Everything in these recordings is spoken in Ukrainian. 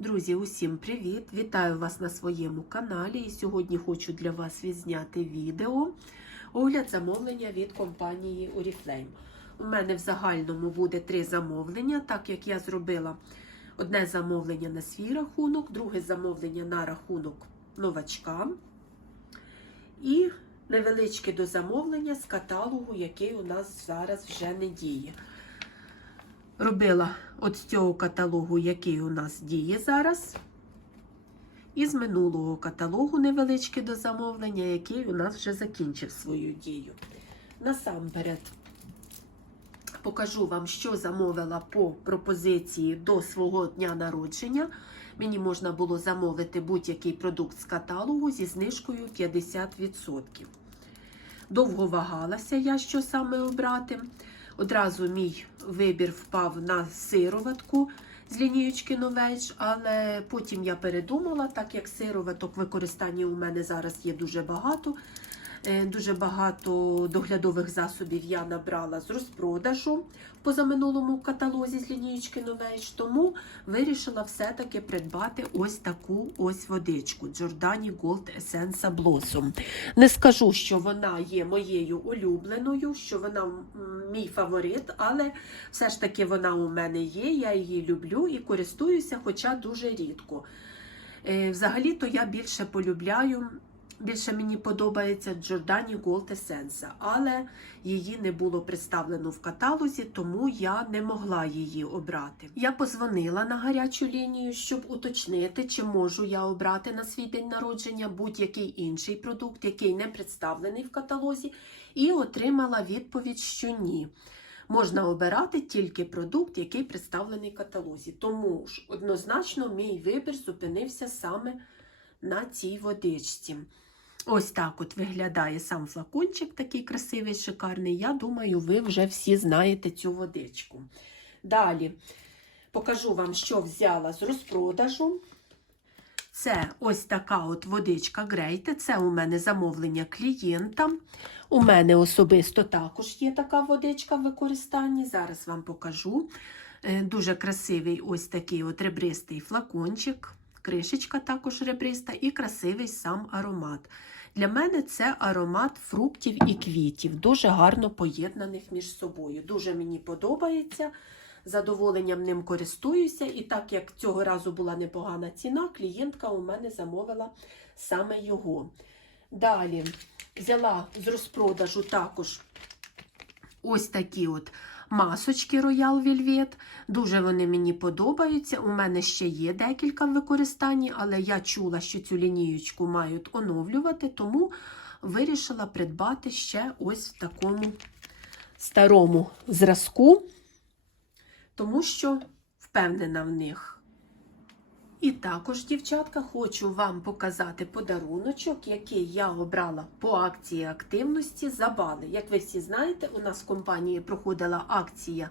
Друзі, усім привіт! Вітаю вас на своєму каналі. І сьогодні хочу для вас відзняти відео огляд замовлення від компанії Oriflame. У мене в загальному буде три замовлення, так як я зробила одне замовлення на свій рахунок, друге замовлення на рахунок новачка. І невеличке дозамовлення з каталогу, який у нас зараз вже не діє. Робила от з цього каталогу, який у нас діє зараз. І з минулого каталогу невеличке до замовлення, який у нас вже закінчив свою дію. Насамперед покажу вам, що замовила по пропозиції до свого дня народження. Мені можна було замовити будь-який продукт з каталогу зі знижкою 50%. Довго вагалася я, що саме обрати. Одразу мій вибір впав на сироватку з лінієчки новеч, але потім я передумала, так як сироваток в використанні у мене зараз є дуже багато. Е, Дуже багато доглядових засобів я набрала з розпродажу в позаминулому каталозі з лінієчки Новейдж, тому вирішила все-таки придбати ось таку ось водичку Giordani Gold Essence Blossom. Не скажу, що вона є моєю улюбленою, що вона мій фаворит, але все ж таки вона у мене є, я її люблю і користуюся, хоча дуже рідко. Е, Взагалі-то я більше полюбляю. Більше мені подобається Giordani Gold Essence, але її не було представлено в каталозі, тому я не могла її обрати. Я позвонила на гарячу лінію, щоб уточнити, чи можу я обрати на свій день народження будь-який інший продукт, який не представлений в каталозі, і отримала відповідь, що ні. Можна обирати тільки продукт, який представлений в каталозі. Тому ж однозначно мій вибір зупинився саме на цій водичці. Ось так от виглядає сам флакончик, такий красивий, шикарний. Я думаю, ви вже всі знаєте цю водичку. Далі покажу вам, що взяла з розпродажу. Це ось така от водичка Грейте. Це у мене замовлення клієнта. У мене особисто також є така водичка в використанні. Зараз вам покажу. Е, Дуже красивий ось такий от ребристий флакончик. Кришечка також ребриста і красивий сам аромат. Для мене це аромат фруктів і квітів, дуже гарно поєднаних між собою. Дуже мені подобається. Задоволенням ним користуюся, і так як цього разу була непогана ціна, клієнтка у мене замовила саме його. Далі взяла з розпродажу також ось такі от масочки Royal Velvet. Дуже вони мені подобаються. У мене ще є декілька в використанні, але я чула, що цю лінієчку мають оновлювати, тому вирішила придбати ще ось в такому старому зразку, тому що впевнена в них. І також, дівчатка, хочу вам показати подаруночок, який я обрала по акції активності за бали. Як ви всі знаєте, у нас в компанії проходила акція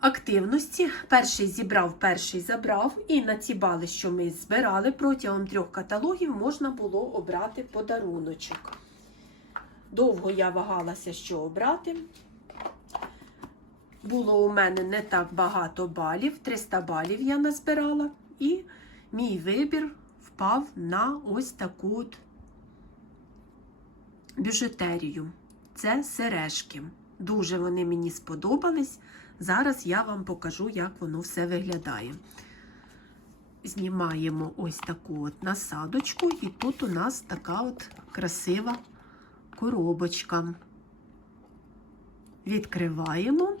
активності. Перший зібрав, перший забрав. І на ці бали, що ми збирали протягом трьох каталогів, можна було обрати подаруночок. Довго я вагалася, що обрати. Було у мене не так багато балів, 300 балів я назбирала, і мій вибір впав на ось таку от бюджетерію. Це сережки. Дуже вони мені сподобались. Зараз я вам покажу, як воно все виглядає. Знімаємо ось таку от насадочку, і тут у нас така от красива коробочка. Відкриваємо.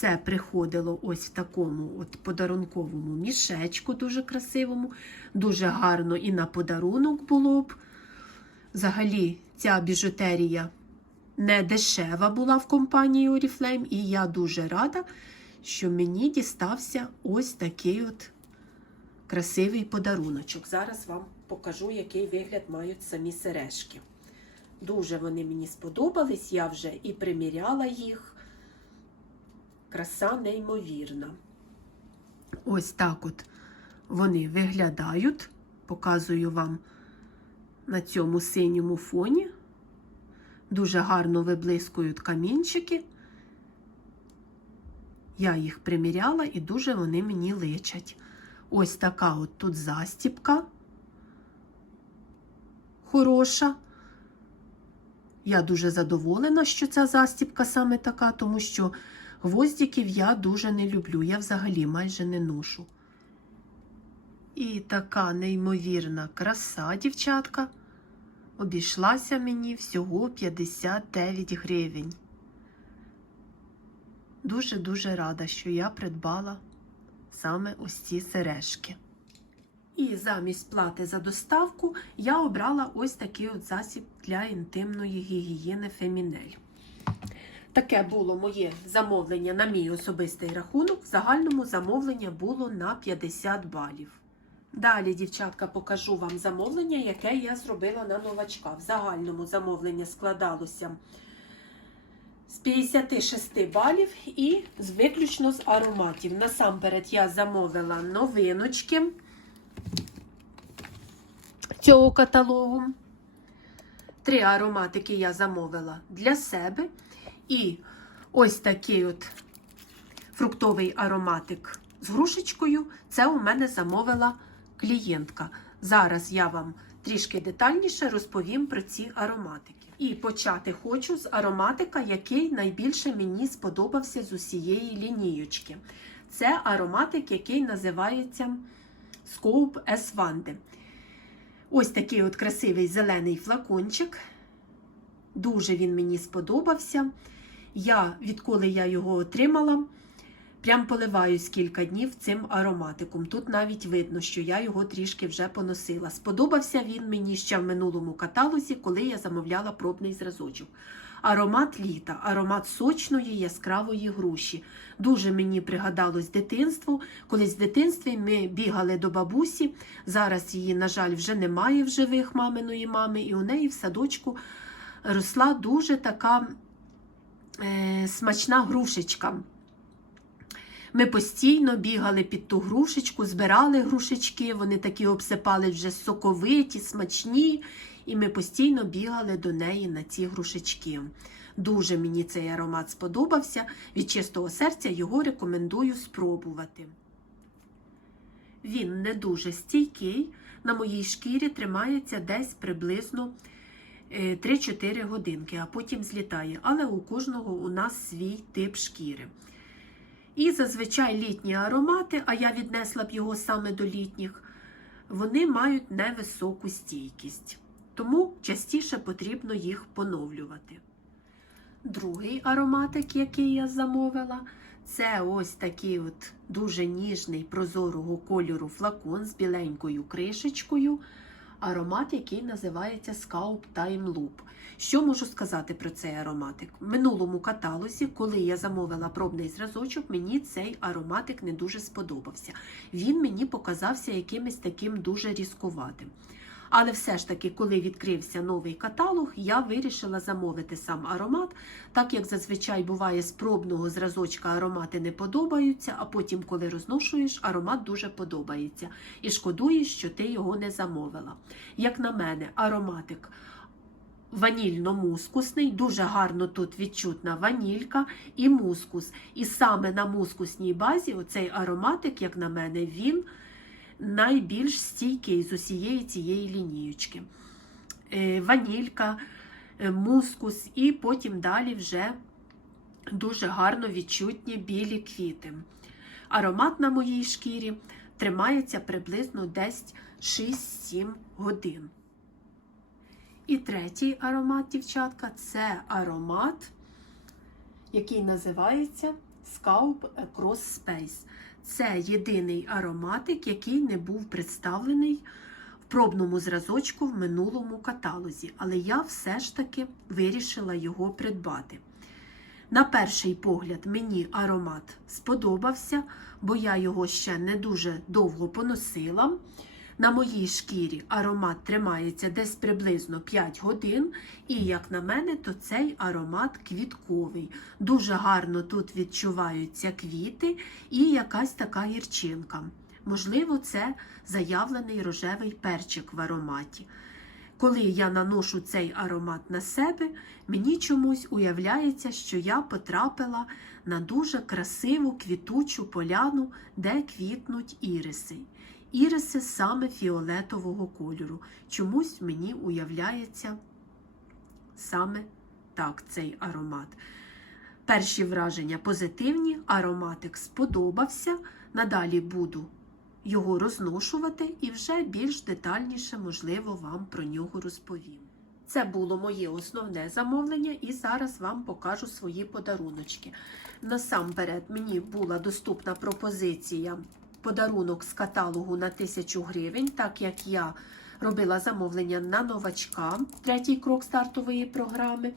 Все приходило ось в такому от подарунковому мішечку, дуже красивому, дуже гарно і на подарунок було б. Взагалі, ця біжутерія не дешева була в компанії Oriflame, і я дуже рада, що мені дістався ось такий от красивий подаруночок. Зараз вам покажу, який вигляд мають самі сережки. Дуже вони мені сподобались, я вже і приміряла їх. Краса неймовірна. Ось так от вони виглядають. Показую вам на цьому синьому фоні. Дуже гарно виблискують камінчики. Я їх приміряла і дуже вони мені личать. Ось така от тут застіпка хороша. Я дуже задоволена, що ця застіпка саме така, тому що гвоздиків я дуже не люблю. Я взагалі майже не ношу. І така неймовірна краса, дівчатка, обійшлася мені всього 59 гривень. Дуже-дуже рада, що я придбала саме ось ці сережки. І замість плати за доставку я обрала ось такий от засіб для інтимної гігієни Фемінель. Таке було моє замовлення на мій особистий рахунок. В загальному замовлення було на 50 балів. Далі, дівчатка, покажу вам замовлення, яке я зробила на новачка. В загальному замовлення складалося з 56 балів і виключно з ароматів. Насамперед я замовила новиночки цього каталогу. Три ароматики я замовила для себе. І ось такий от фруктовий ароматик з грушечкою. Це у мене замовила клієнтка. Зараз я вам трішки детальніше розповім про ці ароматики. І почати хочу з ароматика, який найбільше мені сподобався з усієї лінієчки. Це ароматик, який називається Scope S Vande. Ось такий от красивий зелений флакончик. Дуже він мені сподобався. Я, відколи я його отримала, прям поливаюсь кілька днів цим ароматиком. Тут навіть видно, що я його трішки вже поносила. Сподобався він мені ще в минулому каталозі, коли я замовляла пробний зразочок. Аромат літа, аромат сочної яскравої груші. Дуже мені пригадалось дитинство. Колись в дитинстві ми бігали до бабусі. Зараз її, на жаль, вже немає в живих маминої мами, і у неї в садочку росла дуже така смачна грушечка. Ми постійно бігали під ту грушечку, збирали грушечки, вони такі обсипали вже соковиті, смачні, і ми постійно бігали до неї на ці грушечки. Дуже мені цей аромат сподобався. Від чистого серця його рекомендую спробувати. Він не дуже стійкий, на моїй шкірі тримається десь приблизно 3-4 годинки, а потім злітає. Але у кожного у нас свій тип шкіри. І зазвичай літні аромати, а я віднесла б його саме до літніх, вони мають невисоку стійкість. Тому частіше потрібно їх поновлювати. Другий ароматик, який я замовила, це ось такий от дуже ніжний прозорого кольору флакон з біленькою кришечкою. Аромат, який називається Scalp Time Loop. Що можу сказати про цей ароматик? В минулому каталозі, коли я замовила пробний зразочок, мені цей ароматик не дуже сподобався. Він мені показався якимось таким дуже різкуватим. Але все ж таки, коли відкрився новий каталог, я вирішила замовити сам аромат, так як зазвичай буває з пробного зразочка аромати не подобаються, а потім, коли розношуєш, аромат дуже подобається. І шкодуєш, що ти його не замовила. Як на мене, ароматик. Ванільно-мускусний, дуже гарно тут відчутна ванілька і мускус. І саме на мускусній базі оцей ароматик, як на мене, він найбільш стійкий з усієї цієї лінієчки. Е, Ванілька, е, мускус, і потім далі вже дуже гарно відчутні білі квіти. Аромат на моїй шкірі тримається приблизно десь 6-7 годин. І третій аромат, дівчатка, це аромат, який називається Scalp Cross Space. Це єдиний ароматик, який не був представлений в пробному зразочку в минулому каталозі, але я все ж таки вирішила його придбати. На перший погляд, мені аромат сподобався, бо я його ще не дуже довго поносила. На моїй шкірі аромат тримається десь приблизно 5 годин, і, як на мене, то цей аромат квітковий. Дуже гарно тут відчуваються квіти і якась така гірчинка. Можливо, це заявлений рожевий перчик в ароматі. Коли я наношу цей аромат на себе, мені чомусь уявляється, що я потрапила на дуже красиву квітучу поляну, де квітнуть іриси. Іриси саме фіолетового кольору. Чомусь мені уявляється саме так цей аромат. Перші враження позитивні, ароматик сподобався. Надалі буду його розношувати і вже більш детальніше, можливо, вам про нього розповім. Це було моє основне замовлення, і зараз вам покажу свої подаруночки. Насамперед, мені була доступна пропозиція подарунок з каталогу на 1000 гривень, так як я робила замовлення на новачка, третій крок стартової програми.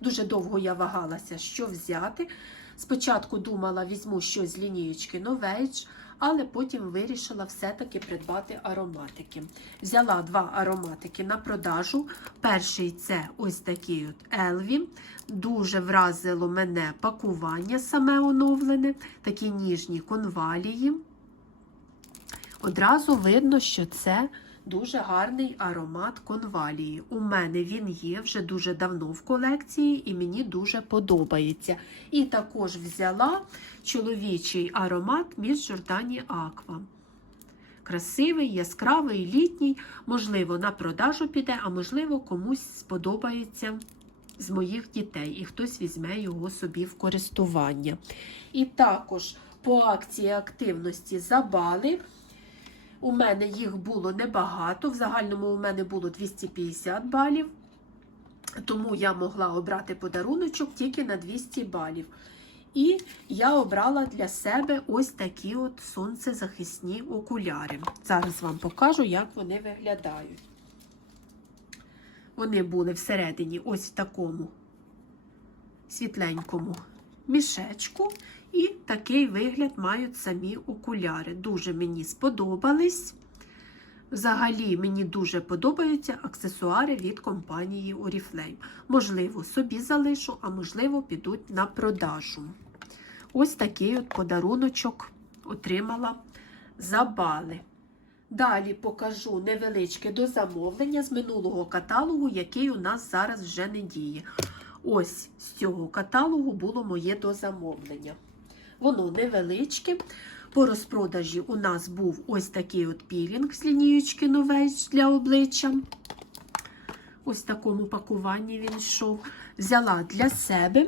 Дуже довго я вагалася, що взяти. Спочатку думала, візьму щось з лінієчки Novage, але потім вирішила все-таки придбати ароматики. Взяла два ароматики на продажу. Перший це ось такий от Елві. Дуже вразило мене пакування саме оновлене, такі ніжні конвалії. Одразу видно, що це дуже гарний аромат конвалії. У мене він є вже дуже давно в колекції і мені дуже подобається. І також взяла чоловічий аромат між Жордані Аква. Красивий, яскравий, літній, можливо, на продажу піде, а можливо, комусь сподобається з моїх дітей, і хтось візьме його собі в користування. І також по акції активності забали. У мене їх було небагато. В загальному у мене було 250 балів, тому я могла обрати подаруночок тільки на 200 балів. І я обрала для себе ось такі от сонцезахисні окуляри. Зараз вам покажу, як вони виглядають. Вони були всередині ось в такому світленькому мішечку. І такий вигляд мають самі окуляри. Дуже мені сподобались. Взагалі, мені дуже подобаються аксесуари від компанії Oriflame. Можливо, собі залишу, а можливо, підуть на продажу. Ось такий от подаруночок отримала за бали. Далі покажу невеличке дозамовлення з минулого каталогу, який у нас зараз вже не діє. Ось з цього каталогу було моє дозамовлення. Воно невеличке. По розпродажі у нас був ось такий от пілінг з лінієчки новеч для обличчя. Ось такому пакуванні він йшов. Взяла для себе.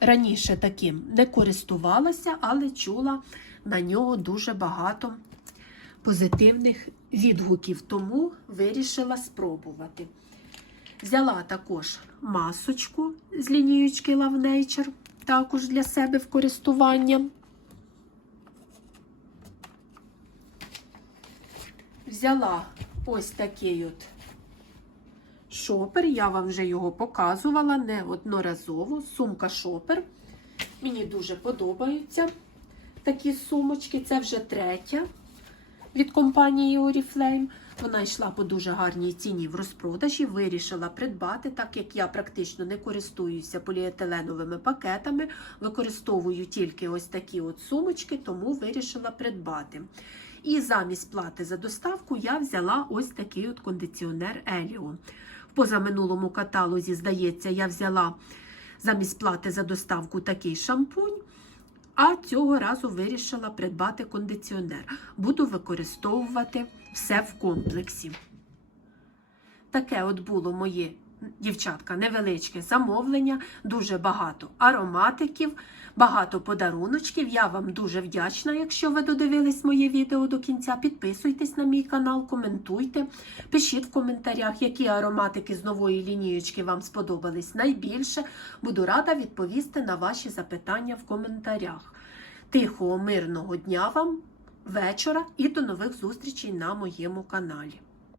Раніше таким не користувалася, але чула на нього дуже багато позитивних відгуків, тому вирішила спробувати. Взяла також масочку з лінієчки Love Nature, також для себе в користування. Взяла ось такий от шопер, я вам вже його показувала неодноразово. Сумка шопер. Мені дуже подобаються такі сумочки. Це вже третя від компанії Oriflame. Вона йшла по дуже гарній ціні в розпродажі. Вирішила придбати, так як я практично не користуюся поліетиленовими пакетами, використовую тільки ось такі от сумочки, тому вирішила придбати. І замість плати за доставку я взяла ось такий от кондиціонер Еліо. В позаминулому каталозі, здається, я взяла замість плати за доставку такий шампунь. А цього разу вирішила придбати кондиціонер. Буду використовувати все в комплексі. Таке от було моє, дівчатка, невеличке замовлення, дуже багато ароматиків, багато подаруночків. Я вам дуже вдячна, якщо ви додивились моє відео до кінця. Підписуйтесь на мій канал, коментуйте, пишіть в коментарях, які ароматики з нової лінієчки вам сподобались найбільше. Буду рада відповісти на ваші запитання в коментарях. Тихого, мирного дня вам, вечора і до нових зустрічей на моєму каналі.